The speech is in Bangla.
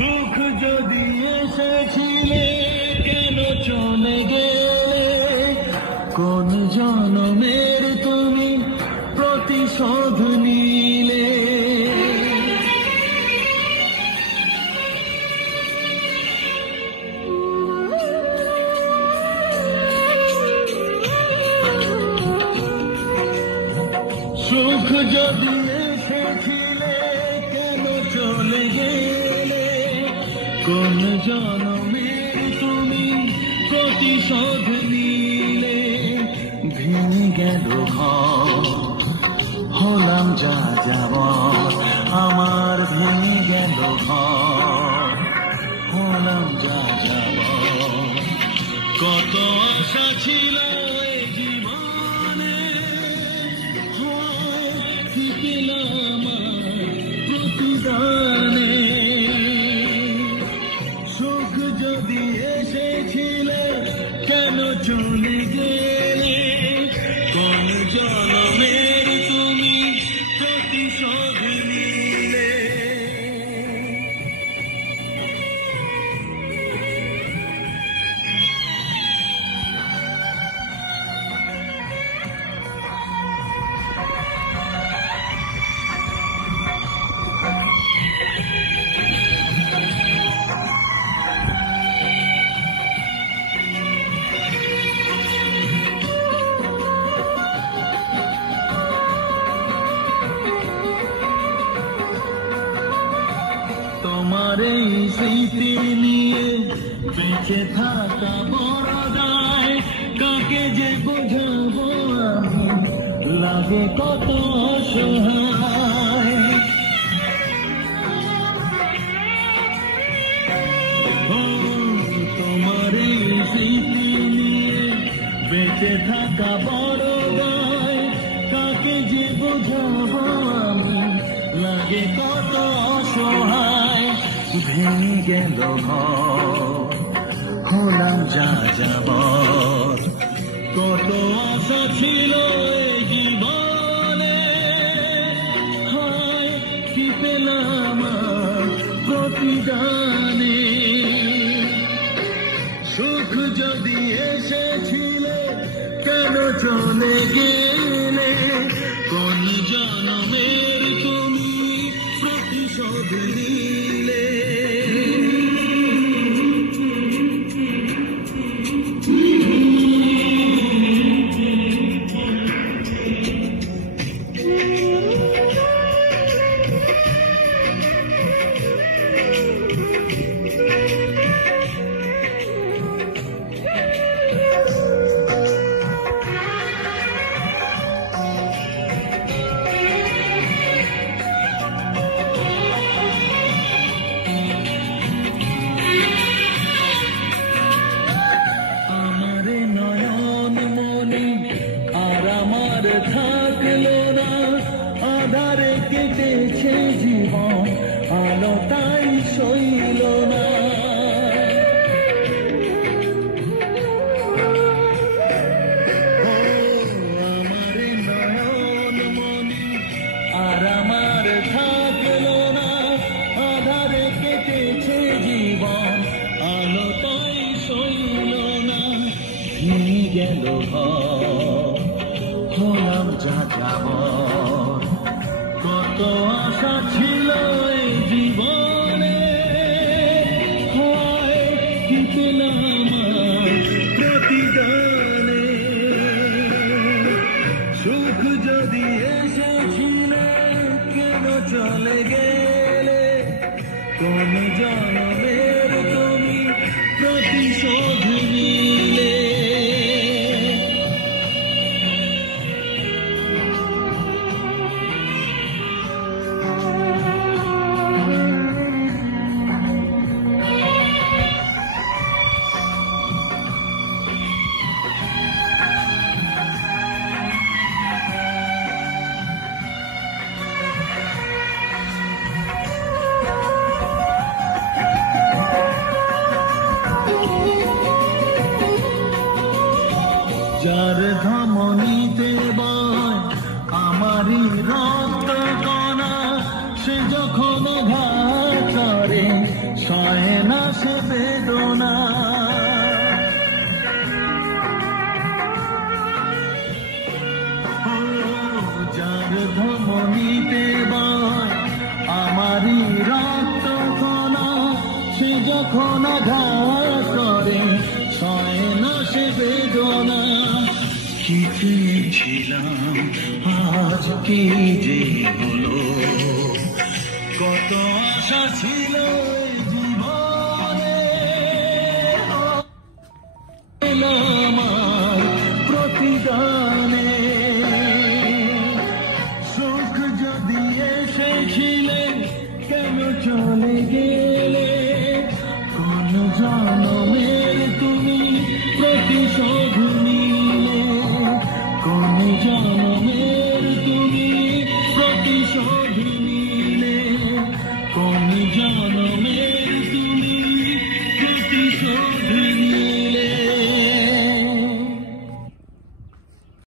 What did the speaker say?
সুখ যদি এসেছিলে কেন চলে গেলে, কোন জনমের তুমি প্রতিশোধ নিলে। সুখ যদি এসেছিলে কেন চলে গেলে, কোন জনমের তুমি প্রতিশোধ নিলে। ভেঙে গেল ঘর, হলাম যা যাবার, আমার ভেঙে গেল ঘর, হলাম যা যাবার। কত আশা ছিল এই জীবনে, কি পেলাম প্রতিদানে। সুখ যদি এসেছিলে কেন চলে গেলে, কোন জনমের তুমি প্রতিশোধ নিলে। তোমার এই স্মৃতি নিয়ে বেঁচে থাকা বড় দায়, কাকে যে বোঝাবো আমি, লাগে কত অসহায়। তোমার এই স্মৃতি নিয়ে বেঁচে থাকা বড় দায়, কাকে যে বোঝাবো আমি, লাগে কত অসহায়। ভেঙে গেল ঘর, হলাম যা যাবার, কত আশা ছিল এই জীবনে, হায় কি পেলাম প্রতিদানে। সুখ যদি এসেছিলে কেন চলে গেলে, কোন জনমের তুমি প্রতিশোধ নিলে। থাকলো না, আধারে কেটেছে জীবন, আলো তাই সইল না। আমার নয়ন মনি আর আমার থাকলো না, আধারে কেটেছে জীবন, আলো তাই সইল না। ভেঙে গেল ঘর, হলাম যা যাবার, কত আশা ছিল এই জীবনে, হয় কি পেলাম প্রতিদানে। সুখ যদি এসেছিলে কেন চলে গেলে, কোন জনমের তুমি প্রতিশোধ নিলে। যখন আঘাত করে সয় না সে বেদনা। কি চেয়েছিলাম আজ কি যে হলো, কত আশা ছিল এই জীবনে, আমার প্রতিদানে। সুখ যদি এসেছিলে কেন চলে গেলে, কোন জনমের তুমি প্রতিশোধ নিলে, কোন জনমের তুমি প্রতিশোধ নিলে, কোন জনমের তুমি প্রতিশোধ নিলে।